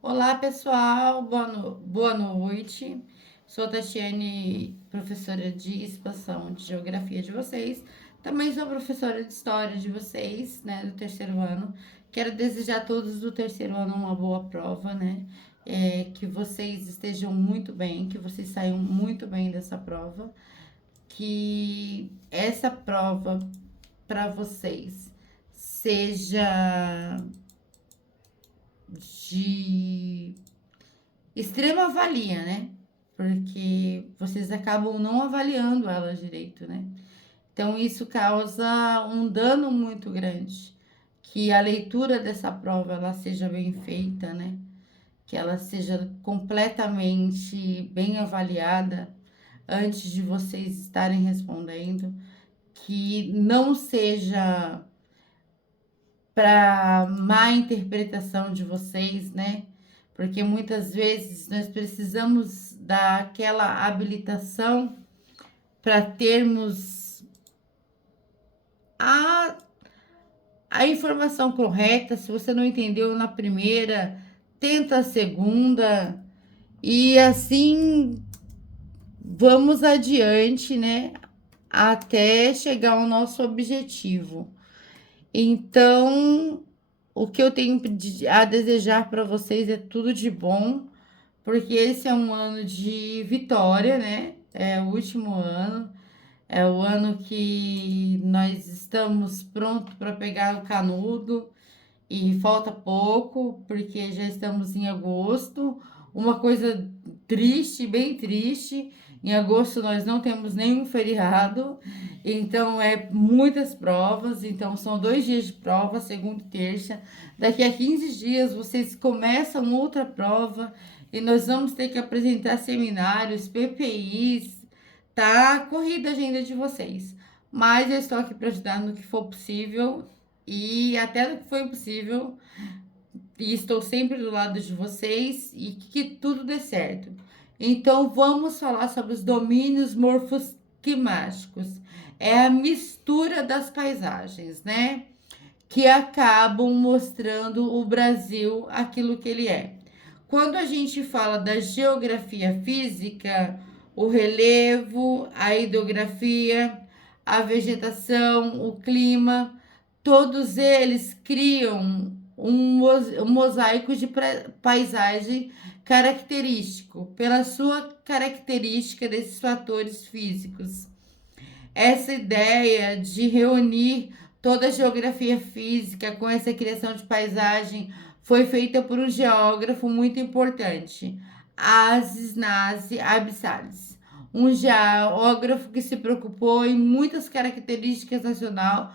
Olá, pessoal, boa noite. Sou Tatiane, professora de expansão de geografia de vocês. Também sou professora de história de vocês, né, do terceiro ano. Quero desejar a todos do terceiro ano uma boa prova, né? Que vocês estejam muito bem, que vocês saiam muito bem dessa prova, que essa prova para vocês seja de extrema valia, né? Porque vocês acabam não avaliando ela direito, né? Então isso causa um dano muito grande. Que a leitura dessa prova ela seja bem feita, né? Que ela seja completamente bem avaliada antes de vocês estarem respondendo, que não seja para má interpretação de vocês, né? Porque muitas vezes nós precisamos daquela habilitação para termos a, a informação correta. Se você não entendeu na primeira, tenta a segunda e assim vamos adiante, né? Até chegar ao nosso objetivo. Então, o que eu tenho a desejar para vocês é tudo de bom, porque esse é um ano de vitória, né? É o último ano, é o ano que nós estamos prontos para pegar o canudo e falta pouco, porque já estamos em agosto. Uma coisa triste, bem triste. Em agosto nós não temos nenhum feriado, então é muitas provas. Então são 2 dias de prova, segunda e terça. Daqui a 15 dias vocês começam outra prova e nós vamos ter que apresentar seminários, PPIs, tá? Corrida a agenda de vocês. Mas eu estou aqui para ajudar no que for possível e até no que foi impossível, e estou sempre do lado de vocês e que tudo dê certo. Então vamos falar sobre os domínios morfosquimáticos. É a mistura das paisagens, né? Que acabam mostrando o Brasil aquilo que ele é. Quando a gente fala da geografia física, o relevo, a hidrografia, a vegetação, o clima, todos eles criam um mosaico de paisagem característico, pela sua característica desses fatores físicos. Essa ideia de reunir toda a geografia física com essa criação de paisagem foi feita por um geógrafo muito importante, Aziz Nazi Abissales, um geógrafo que se preocupou em muitas características nacionais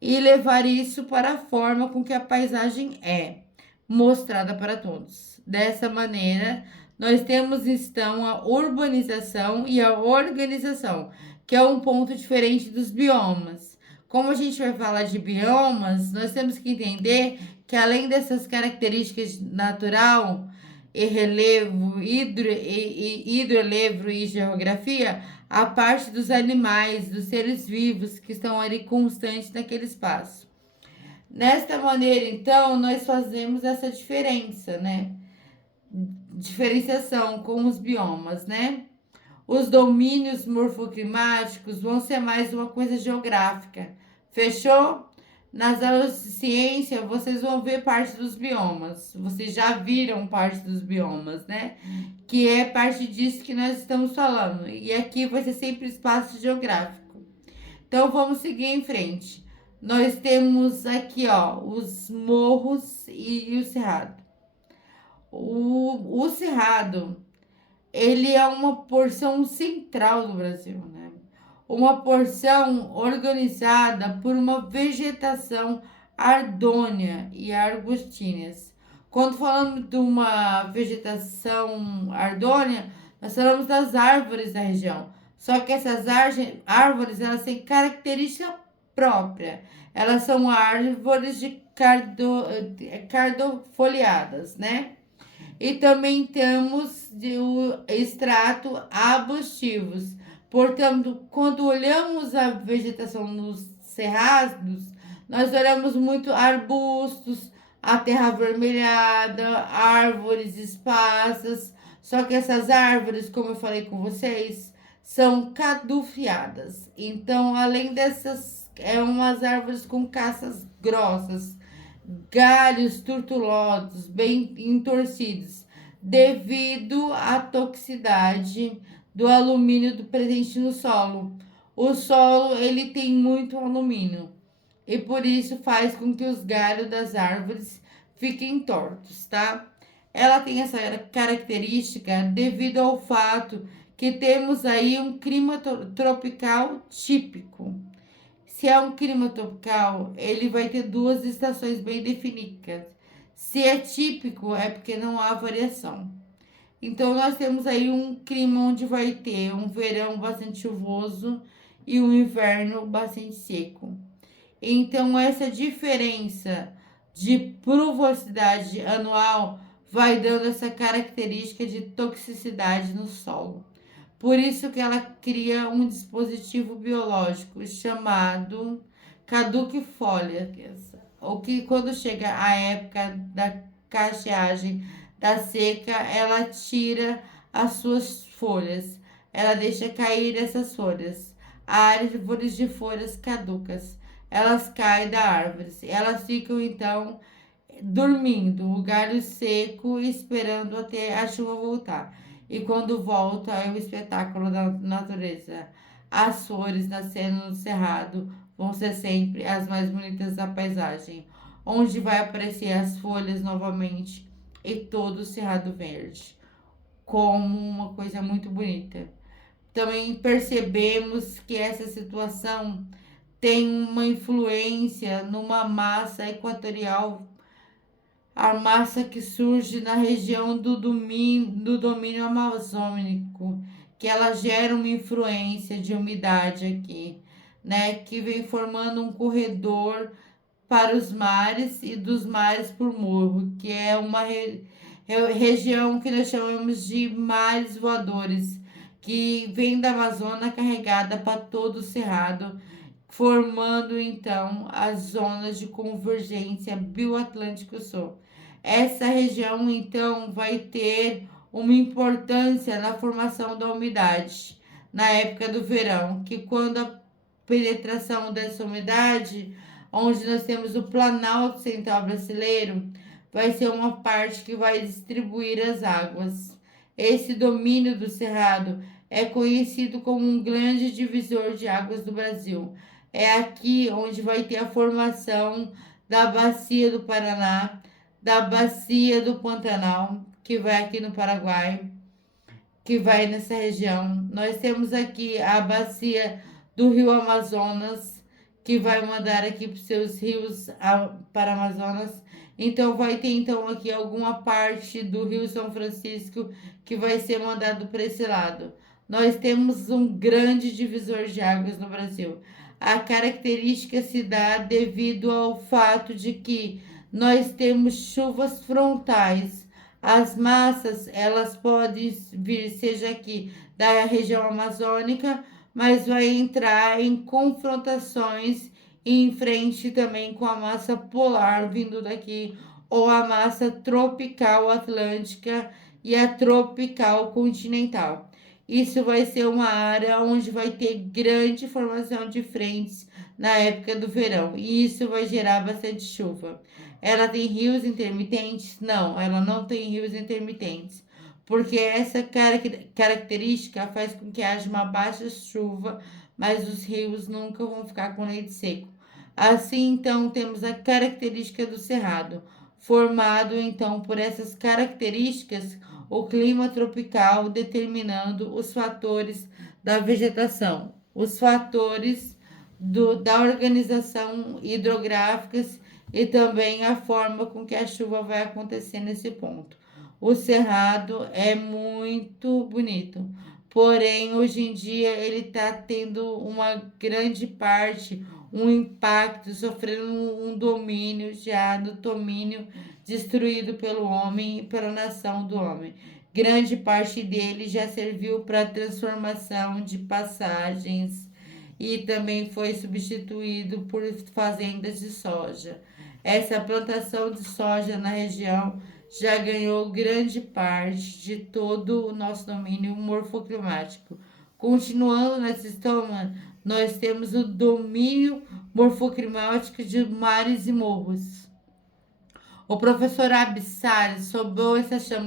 e levar isso para a forma com que a paisagem é mostrada para todos. Dessa maneira, nós temos então a urbanização e a organização, que é um ponto diferente dos biomas. Como a gente vai falar de biomas, nós temos que entender que além dessas características natural e relevo, hidrorelevo e geografia, a parte dos animais, dos seres vivos que estão ali constantes naquele espaço. Nesta maneira, então, nós fazemos essa diferença, né? Diferenciação com os biomas, né? Os domínios morfoclimáticos vão ser mais uma coisa geográfica. Fechou? Nas aulas de ciência, vocês vão ver parte dos biomas. Vocês já viram parte dos biomas, né? Que é parte disso que nós estamos falando. E aqui vai ser sempre espaço geográfico. Então, vamos seguir em frente. Nós temos aqui, ó, os morros e o cerrado. O cerrado, ele é uma porção central do Brasil, né? Uma porção organizada por uma vegetação ardônia e arbustíneas. Quando falamos de uma vegetação ardônia, nós falamos das árvores da região. Só que essas árvores, elas têm característica própria. Elas são árvores de cardofoliadas, né? E também temos o extrato arbustivos. Portanto, quando olhamos a vegetação nos cerrados, nós olhamos muito arbustos, a terra avermelhada, árvores esparsas. Só que essas árvores, como eu falei com vocês, são cadufiadas. Então, além dessas, é umas árvores com caças grossas, galhos tortuosos, bem entorcidos, devido à toxicidade do alumínio do presente no solo. O solo ele tem muito alumínio e por isso faz com que os galhos das árvores fiquem tortos, tá? Ela tem essa característica devido ao fato que temos aí um clima tropical típico. Se é um clima tropical, ele vai ter duas estações bem definidas. Se é típico, é porque não há variação. Então, nós temos aí um clima onde vai ter um verão bastante chuvoso e um inverno bastante seco. Então, essa diferença de pluviosidade anual vai dando essa característica de toxicidade no solo. Por isso que ela cria um dispositivo biológico chamado caducifolias, ou que quando chega a época da cacheagem, da seca, ela tira as suas folhas, ela deixa cair essas folhas. Árvores de folhas caducas, elas caem da árvore, elas ficam então dormindo, o galho seco, esperando até a chuva voltar. E quando volta, é o espetáculo da natureza. As flores nascendo no cerrado vão ser sempre as mais bonitas da paisagem, onde vai aparecer as folhas novamente e todo o cerrado verde, como uma coisa muito bonita. Também percebemos que essa situação tem uma influência numa massa equatorial, a massa que surge na região do domínio amazônico, que ela gera uma influência de umidade aqui, né? Que vem formando um corredor para os mares e dos mares por morro, que é uma região que nós chamamos de mares voadores, que vem da Amazônia carregada para todo o cerrado, formando então as zonas de convergência bioatlântico sul. Essa região então vai ter uma importância na formação da umidade na época do verão, que quando a penetração dessa umidade, onde nós temos o Planalto Central brasileiro, vai ser uma parte que vai distribuir as águas. Esse domínio do cerrado é conhecido como um grande divisor de águas do Brasil. É aqui onde vai ter a formação da Bacia do Paraná, da Bacia do Pantanal, que vai aqui no Paraguai, que vai nessa região. Nós temos aqui a Bacia do Rio Amazonas, que vai mandar aqui para os seus rios para Amazonas. Então vai ter então aqui alguma parte do Rio São Francisco que vai ser mandado para esse lado. Nós temos um grande divisor de águas no Brasil. A característica se dá devido ao fato de que nós temos chuvas frontais. As massas, elas podem vir, seja aqui da região amazônica, mas vai entrar em confrontações em frente também com a massa polar vindo daqui, ou a massa tropical atlântica e a tropical continental. Isso vai ser uma área onde vai ter grande formação de frentes na época do verão, e isso vai gerar bastante chuva. Ela tem rios intermitentes? Não, ela não tem rios intermitentes, porque essa característica faz com que haja uma baixa chuva, mas os rios nunca vão ficar com leite seco. Assim, então, temos a característica do cerrado, formado então por essas características, o clima tropical determinando os fatores da vegetação, os fatores da organização hidrográfica e também a forma com que a chuva vai acontecer nesse ponto. O cerrado é muito bonito, porém hoje em dia ele está tendo uma grande parte, um impacto, sofrendo um domínio já no domínio destruído pelo homem e pela nação do homem. Grande parte dele já serviu para transformação de passagens e também foi substituído por fazendas de soja. Essa plantação de soja na região já ganhou grande parte de todo o nosso domínio morfoclimático. Continuando nesse sistema, nós temos o domínio morfoclimático de mares e morros. O professor Abissali sobrou dessa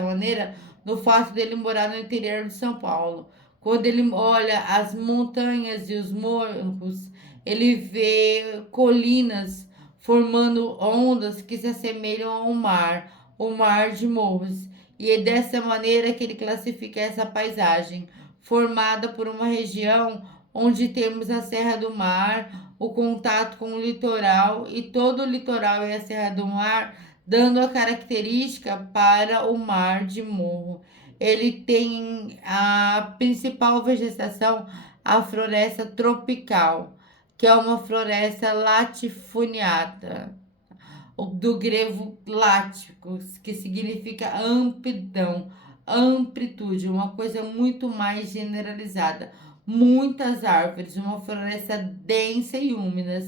maneira no fato dele morar no interior de São Paulo. Quando ele olha as montanhas e os morros, ele vê colinas formando ondas que se assemelham ao mar, o mar de morros. E é dessa maneira que ele classifica essa paisagem, formada por uma região onde temos a Serra do Mar, o contato com o litoral e todo o litoral e a Serra do Mar, dando a característica para o mar de morro. Ele tem a principal vegetação, a floresta tropical, que é uma floresta latifuniata, do grego lático, que significa amplidão, amplitude, uma coisa muito mais generalizada. Muitas árvores, uma floresta densa e úmida.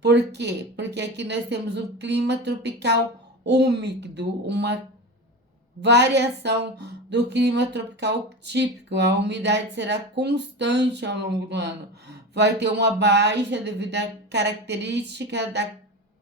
Por quê? Porque aqui nós temos um clima tropical úmido, uma variação do clima tropical típico. A umidade será constante ao longo do ano. Vai ter uma baixa devido à característica da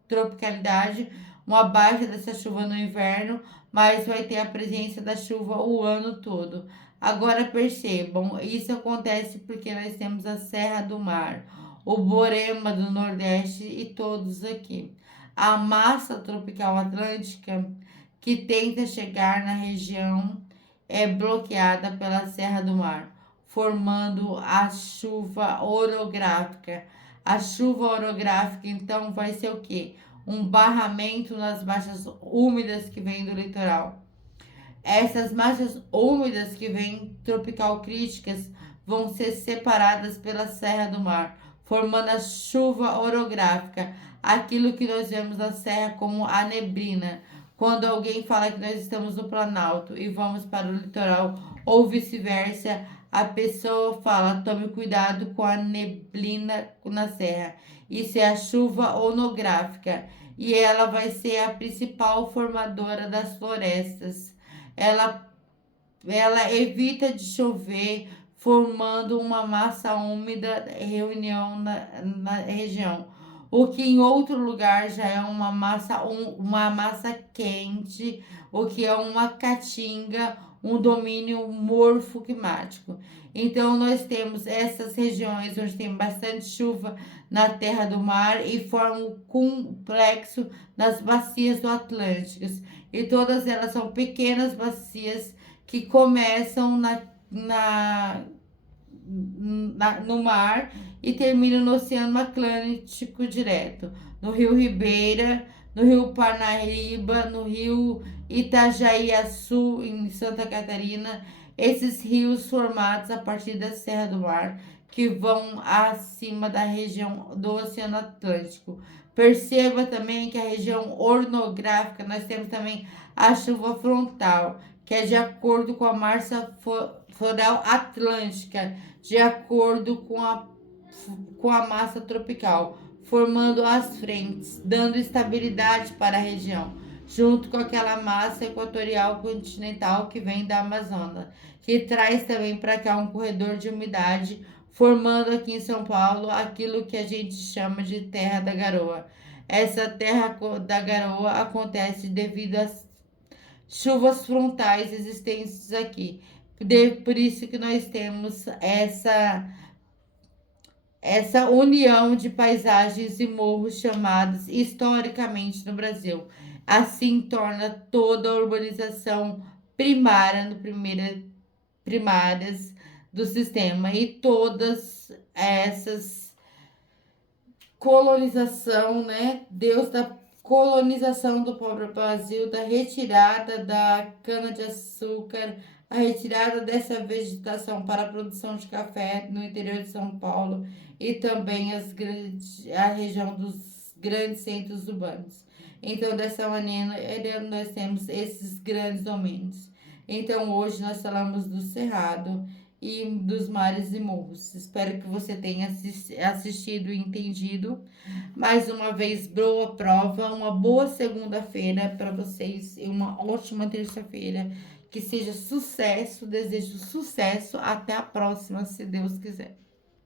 tropicalidade, uma baixa dessa chuva no inverno, mas vai ter a presença da chuva o ano todo. Agora percebam, isso acontece porque nós temos a Serra do Mar, o Borema do Nordeste e todos aqui. A massa tropical atlântica que tenta chegar na região é bloqueada pela Serra do Mar, formando a chuva orográfica. A chuva orográfica, então, vai ser o quê? Um barramento nas baixas úmidas que vêm do litoral. Essas baixas úmidas que vêm tropical críticas vão ser separadas pela Serra do Mar, formando a chuva orográfica, aquilo que nós vemos na serra como a neblina. Quando alguém fala que nós estamos no Planalto e vamos para o litoral, ou vice-versa, a pessoa fala: tome cuidado com a neblina na serra. Isso é a chuva onográfica e ela vai ser a principal formadora das florestas. Ela, ela evita de chover, formando uma massa úmida reunião na região. O que em outro lugar já é uma massa quente, o que é uma caatinga, um domínio morfoclimático. Então, nós temos essas regiões onde tem bastante chuva na terra do mar e formam um complexo nas bacias do Atlântico. E todas elas são pequenas bacias que começam no mar e terminam no Oceano Atlântico direto, no Rio Ribeira, no Rio Parnaíba, no Rio Itajaiaçu, em Santa Catarina. Esses rios formados a partir da Serra do Mar, que vão acima da região do Oceano Atlântico. Perceba também que a região orográfica, nós temos também a chuva frontal, que é de acordo com a massa floral atlântica, de acordo com a massa tropical, formando as frentes, dando estabilidade para a região, junto com aquela massa equatorial continental que vem da Amazônia, que traz também para cá um corredor de umidade, formando aqui em São Paulo aquilo que a gente chama de Terra da Garoa. Essa Terra da Garoa acontece devido às chuvas frontais existentes aqui. Por isso que nós temos essa união de paisagens e morros chamados historicamente no Brasil. Assim torna toda a urbanização primárias do sistema e todas essas colonização, né? Deus da colonização do pobre Brasil, da retirada da cana-de-açúcar, a retirada dessa vegetação para a produção de café no interior de São Paulo e também a região dos grandes centros urbanos. Então, dessa maneira, nós temos esses grandes domínios. Então, hoje nós falamos do Cerrado e dos mares e morros. Espero que você tenha assistido e entendido. Mais uma vez, boa prova, uma boa segunda-feira para vocês e uma ótima terça-feira. Que seja sucesso, desejo sucesso. Até a próxima, se Deus quiser.